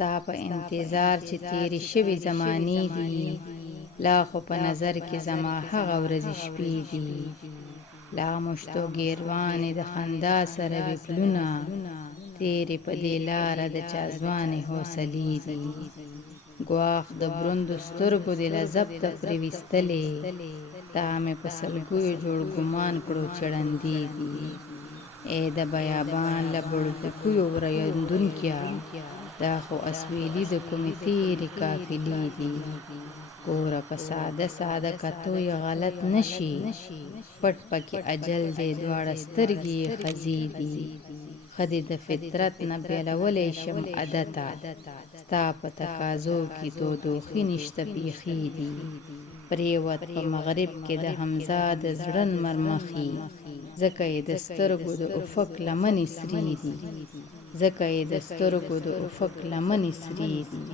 ستا په انتظار چې تیرې شوي زمانې دي لا خو په نظر کې زما هغه ورځې شپې دي لا مشتو ګیروانې د خندا سره وي پلونه تیرې په دې لاره د چا ځوانې حوصلې دي ګواښ د بروندو سترګو دې له ضبطه پرې ویستلې تا مې په سلګیو جوړ ګمان کړو چې ړندې دي ای د بیابان له بړکوکیو ورایندونکیه دا خو اسویلي د کومې تیرې قافلې دي ګوره په ساده ساده کتو یې غلط نه شي پټ پکې اجل دی دواړه سترګې یې ښځې دي ښه دې د فطرت نه بېلولی شم عادته ستا په تقاضو کې دودوخي نشته بیخي دي پرېوت په مغرب کې د حمزه د زړه مرمخي ځکه یې د سترګو د افق لمنې سرې دي ځکه یې د سترګو د افق لمنې سرې دي